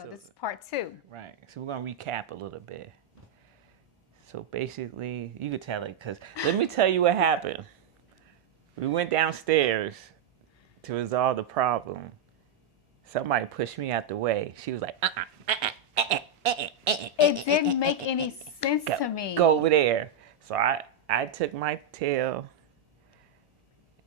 So this is part 2. Right. So we're going to recap a little bit. So basically, you could tell it, because let me tell you what happened. We went downstairs to resolve the problem. Somebody pushed me out the way. She was like, It didn't make any sense to me. Go over there. So I took my tail,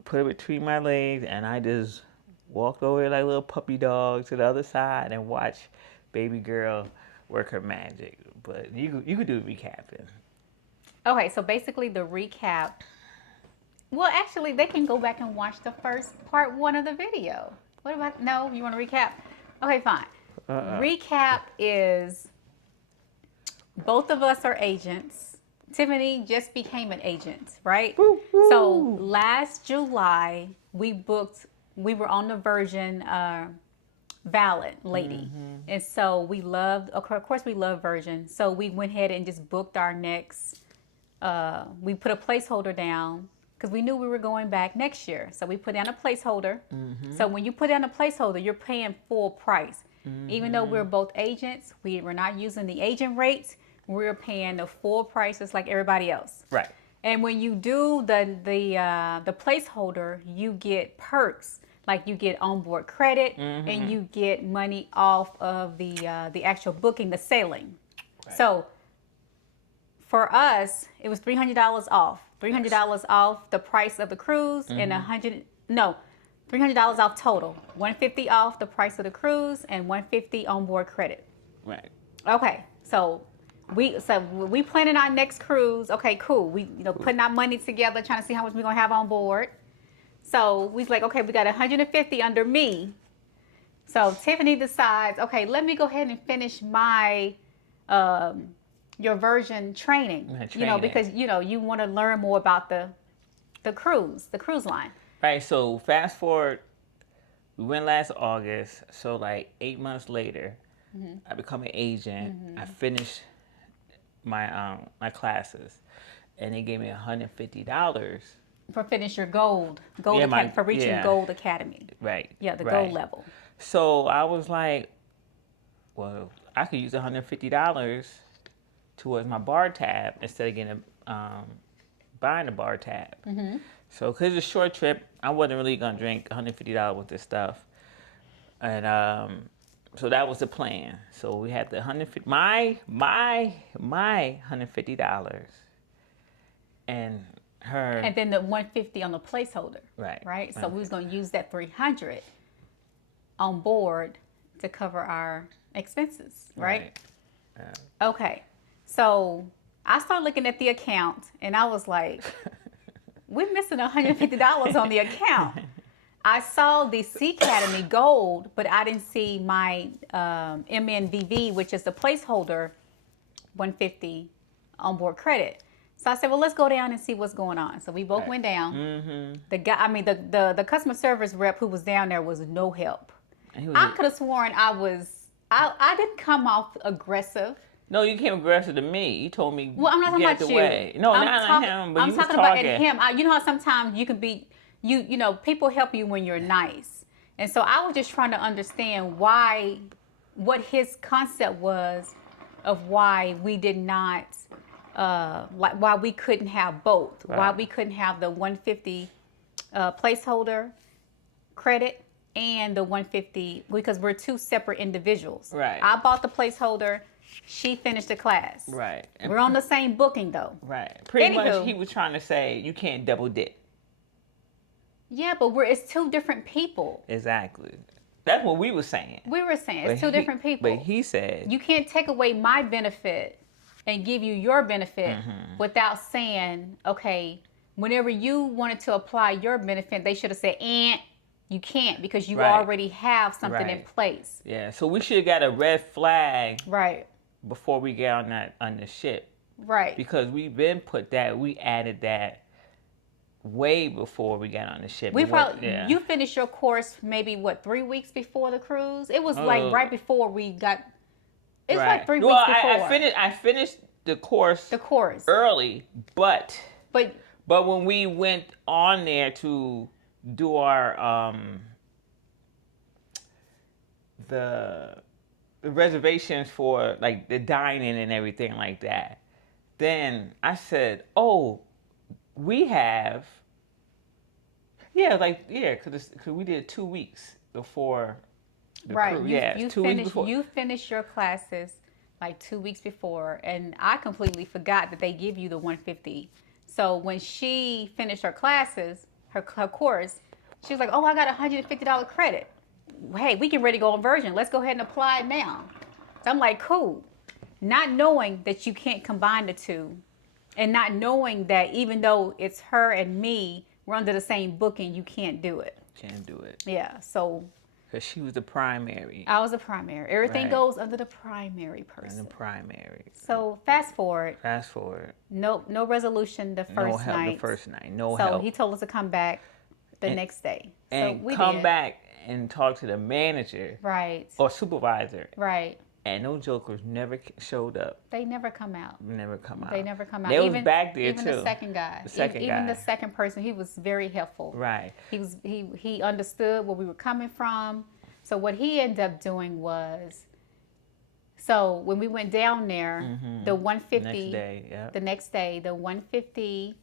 put it between my legs, and I just walked over like a little puppy dog to the other side and watched baby girl work her magic. But you could do the recapping. Okay, so basically the recap. Well, actually, they can go back and watch the first part 1 of the video. What about, no, you want to recap? Okay, fine. Recap is both of us are agents. Tiffany just became an agent, right? Woo-hoo. So last July, we were on the Virgin Valid lady. And so we loved, of course we love Virgin. So we went ahead and just booked our next, we put a placeholder down because we knew we were going back next year. So we put down a placeholder. So when you put down a placeholder, you're paying full price. Even though we're both agents, we're not using the agent rates. We're paying the full prices like everybody else. Right. And when you do the placeholder, you get perks. Like you get onboard credit and you get money off of the actual booking, the sailing. Right. So for us, it was $300 off. $300 off the price of the cruise and $300 off total. $150 off the price of the cruise and $150 onboard credit. Right. Okay, so we planning our next cruise. Okay, cool. We putting our money together, trying to see how much we're gonna have on board. So we was like, okay, we got $150 under me. So Tiffany decides, okay, let me go ahead and finish my your Virgin training. Because you want to learn more about the cruise line. Right. So fast forward, we went last August. So like 8 months later, I become an agent. I finished my my classes, and they gave me $150 for finish your gold academy, for reaching Gold Academy. Right. Yeah, the gold level. So I was like, well, I could use $150 towards my bar tab instead of getting buying a bar tab. So because it's a short trip, I wasn't really gonna drink $150 with this stuff, and so that was the plan. So we had the $150, my $150, and her, and then the $150 on the placeholder. Right. So we was gonna use that $300 on board to cover our expenses. Right. Okay. So I started looking at the account, and I was like, we're missing $150 on the account. I saw the Sea Academy Gold, but I didn't see my MNVV, which is the placeholder, $150 onboard credit. So I said, well, let's go down and see what's going on. So we both went down. The guy, the customer service rep who was down there was no help. I could have sworn I didn't come off aggressive. No, you came aggressive to me. You told me, well, I'm not talking about you. Way. No, not him, but I'm talking about him. You know how sometimes you can be, people help you when you're nice. And so I was just trying to understand what his concept was of why we did not, why we couldn't have both. Right. Why we couldn't have the $150 placeholder credit and the $150, because we're two separate individuals. Right. I bought the placeholder. She finished the class. Right. We're on the same booking though. Right. Pretty much he was trying to say you can't double dip. Yeah, but it's two different people. Exactly. That's what we were saying. We were saying it's two different people. But he said you can't take away my benefit and give you your benefit without saying, okay, whenever you wanted to apply your benefit, they should have said, you can't because you already have something in place. Yeah. So we should have got a red flag. Right. Before we get on the ship. Right. Because we added that way before we got on the ship. You finished your course maybe 3 weeks before the cruise? It was like right before we got, it's like 3 weeks before. I finished the course. The course. Early, but when we went on there to do our the reservations for like the dining and everything like that. Then I said, "Oh, we have." Yeah, because we did 2 weeks before the Right. cruise. You Yeah, you 2 weeks finished before. you finished your classes like 2 weeks before, and I completely forgot that they give you the 150. So when she finished her classes, her course, she was like, "Oh, I got $150 credit. Hey, we can ready to go on Virgin. Let's go ahead and apply now." So I'm like, "Cool," not knowing that you can't combine the two, and not knowing that even though it's her and me, we're under the same booking, you can't do it. Can't do it Yeah. So because she was the primary. I was a primary. Everything Right. goes under the primary And person. the primary. So fast forward, Fast forward. no resolution the No first help. night. The first night. No So help. he told us to come back the And- next day. And so we come did. back and talk to the manager Right. or supervisor. Right. And those jokers never showed up. They never come out. Never come out. They never come out. They was back there even too. the second guy. The second even guy. the second person, he was very helpful. Right. He understood where we were coming from. So what he ended up doing was, so when we went down there, the 150 Next day, yeah. the next day, the 150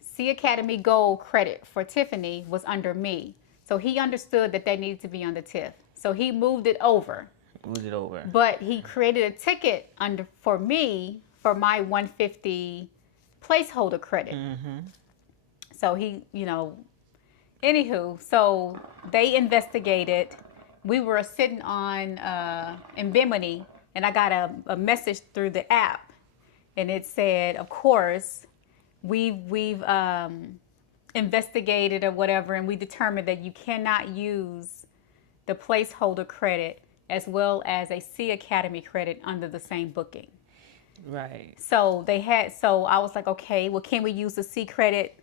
Sea Academy Gold credit for Tiffany was under me. So he understood that they needed to be under Tiff. So he moved it over. Moved it over. But he created a ticket for me for my 150 placeholder credit. So he, anywho, so they investigated. We were sitting on in Bimini, and I got a message through the app, and it said, of course, we've investigated or whatever, and we determined that you cannot use the placeholder credit as well as a Sea Academy credit under the same booking. Right. So I was like, okay, well, can we use the Sea credit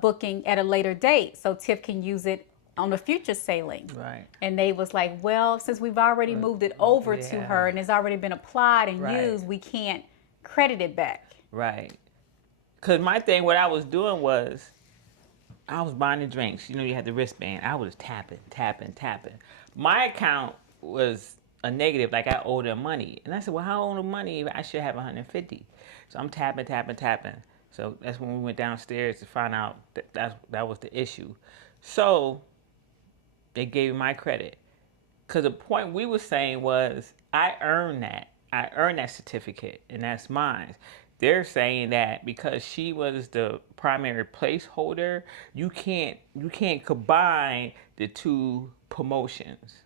booking at a later date so Tiff can use it on a future sailing? Right. And they was like, well, since we've already moved it over to her and it's already been applied and used, we can't credit it back. Right. Because my thing, what I was doing was, I was buying the drinks. You had the wristband. I was tapping. My account was a negative, like I owed them money. And I said, well, how I owe them money? I should have 150. So I'm tapping. So that's when we went downstairs to find out that was the issue. So they gave me my credit. Because the point we were saying was, I earned that. I earned that certificate, and that's mine. They're saying that because she was the primary placeholder, you can't combine the two promotions.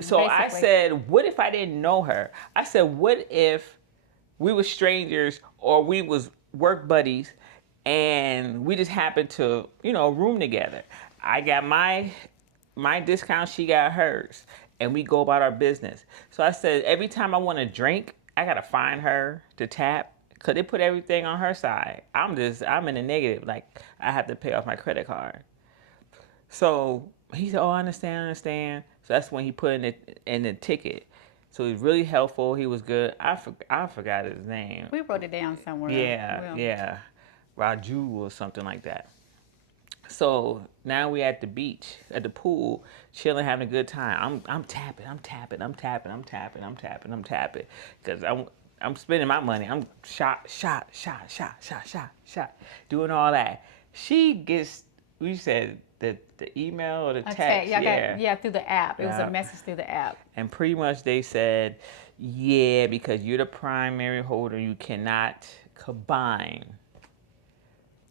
So basically. I said, what if I didn't know her? I said, what if we were strangers or we was work buddies and we just happened to, room together? I got my discount, she got hers, and we go about our business. So I said, every time I want a drink, I gotta find her to tap because they put everything on her side. I'm in the negative. Like, I have to pay off my credit card. So he said, oh, I understand. So that's when he put in the ticket. So he was really helpful. He was good. I forgot his name. We wrote it down somewhere. Yeah. Raju or something like that. So now we at the beach, at the pool, chilling, having a good time. I'm tapping, because I'm spending my money. I'm shot, doing all that. She gets, we said the email or the text, through the app. It was a message through the app. And pretty much they said, yeah, because you're the primary holder, you cannot combine.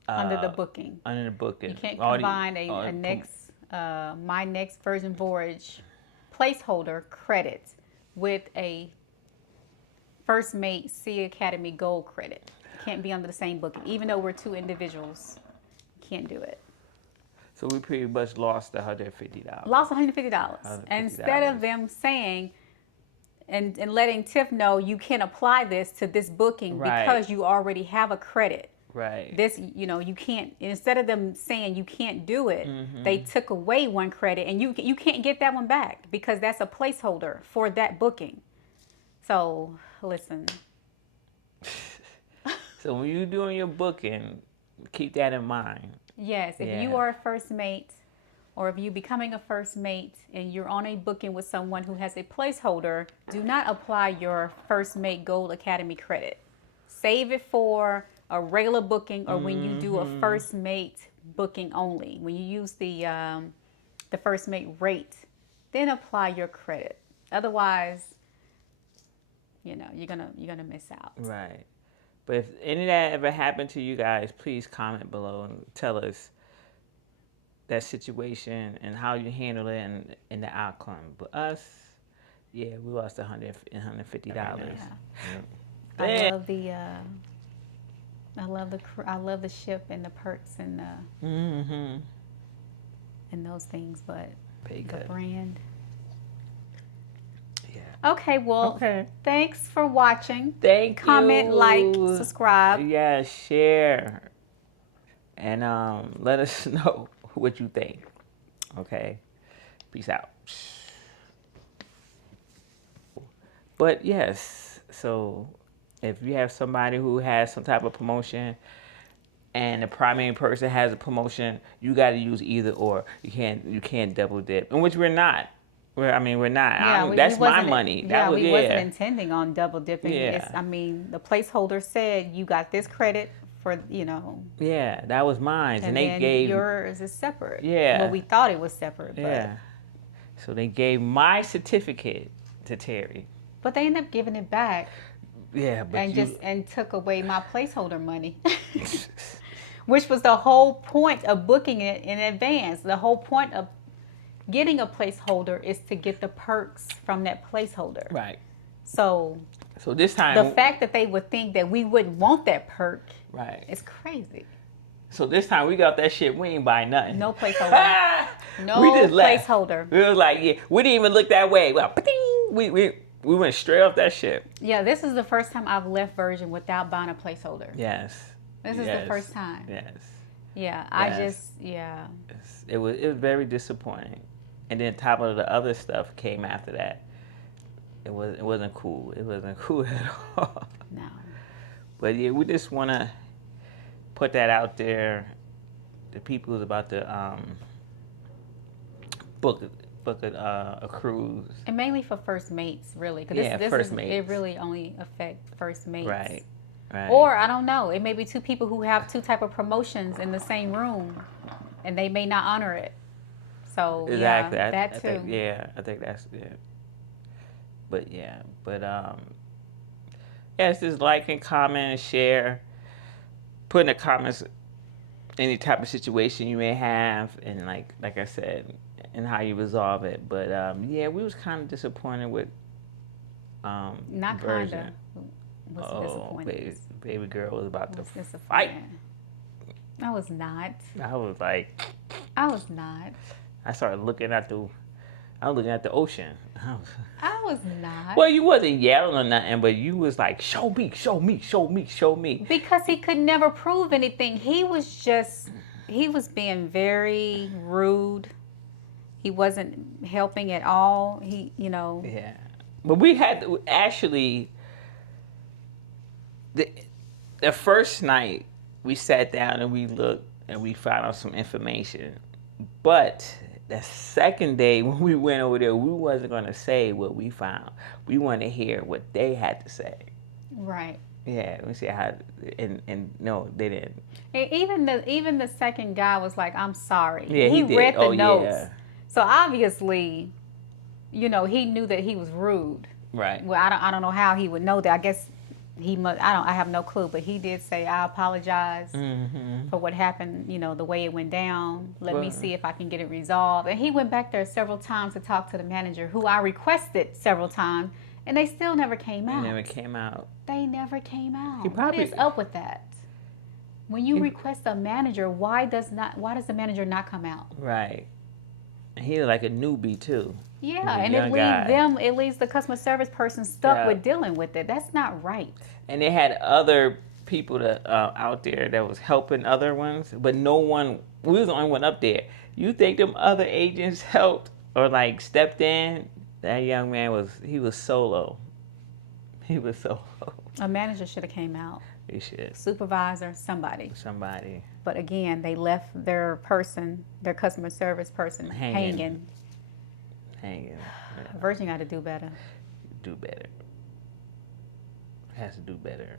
Under the booking. You can't combine My Next Virgin Voyage placeholder credit with a First Mate Sea Academy Gold credit. It can't be under the same booking. Even though we're two individuals, you can't do it. So we pretty much lost $150. Lost $150. Instead of them saying and letting Tiff know you can apply this to this booking because you already have a credit. Right. This, you can't, instead of them saying you can't do it, they took away one credit and you can't get that one back because that's a placeholder for that booking. So, listen. So when you're doing your booking, keep that in mind. Yes, if you are a First Mate or if you're becoming a first mate and you're on a booking with someone who has a placeholder, do not apply your First Mate Gold Academy credit. Save it for a regular booking or when you do a First Mate booking only. When you use the First Mate rate, then apply your credit. Otherwise, you're gonna miss out. Right. But if any of that ever happened to you guys, please comment below and tell us that situation and how you handle it and the outcome. But us, yeah, we lost $150. Yeah. I love the ship and the perks and the and those things, but Pretty the good. brand. Yeah. Okay, well, Okay. thanks for watching. Thank you. Comment, like, subscribe. Yeah, share. And let us know what you think. Okay. Peace out. But yes, so if you have somebody who has some type of promotion and the primary person has a promotion, you got to use either or. You can't double dip, in which we're not. We're not. Yeah, That's my money. We wasn't intending on double dipping. Yeah. The placeholder said you got this credit for, Yeah, that was mine, and they then gave yours is separate. Yeah. Well, we thought it was separate, Yeah. So they gave my certificate to Terrie. but they ended up giving it back. Yeah, but And took away my placeholder money, which was the whole point of booking it in advance. The whole point of getting a placeholder is to get the perks from that placeholder. Right. So this time, the fact that they would think that we wouldn't want that perk, right, is crazy. So this time we got that shit. We ain't buy nothing. No placeholder. No We just left. placeholder. We was like, yeah, we didn't even look that way. Well, we went straight off that shit. Yeah, this is the first time I've left Virgin without buying a placeholder. Yes. This is the first time. Yes. Yeah, Yes. It was very disappointing. And then top of the other stuff came after that. It wasn't cool. It wasn't cool at all. No. But yeah, we just want to put that out there. The people who's about to book a cruise. And mainly for first mates, really. Cause first mates. It really only affects first mates. Right. Or, I don't know, it may be two people who have two type of promotions in the same room, and they may not honor it. So, exactly. yeah, that too. I think that's it. But it's just like and comment and share. Put in the comments any type of situation you may have, and like I said, and how you resolve it. But we was kind of disappointed with Not Virgin. kinda. Was disappointed. Baby girl was about to Disappointed. fight. I was not. I was like, I was not. I started looking at the ocean. I was not. Well, you wasn't yelling or nothing, but you was like, show me, show me, show me, show me. Because he could never prove anything. He was being very rude. He wasn't helping at all. Yeah. But we had to actually, the first night we sat down and we looked and we found out some information. But the second day when we went over there, we wasn't going to say what we found. We wanted to hear what they had to say. Right. Yeah, we see how, and no, they didn't. And even the second guy was like, "I'm sorry." Yeah, he did. read the notes. Yeah. So obviously, he knew that he was rude. Right. Well, I don't know how he would know that. I guess he must. I have no clue. But he did say, "I apologize for what happened. The way it went down. Let me see if I can get it resolved." And he went back there several times to talk to the manager, who I requested several times, and they still never came out. They never came out. They never came out. What is up with that? When you request a manager, why does the manager not come out? Right. And he was like a newbie too. Yeah, and it leaves the customer service person stuck with dealing with it. That's not right. And they had other people that out there that was helping other ones, but no one. We was the only one up there. You think them other agents helped or like stepped in? That young man was solo. He was solo. A manager should have came out. They should. Supervisor, somebody. Somebody. But again, they left their customer service person hanging. Yeah. Virgin got to do better. Do better. Has to do better.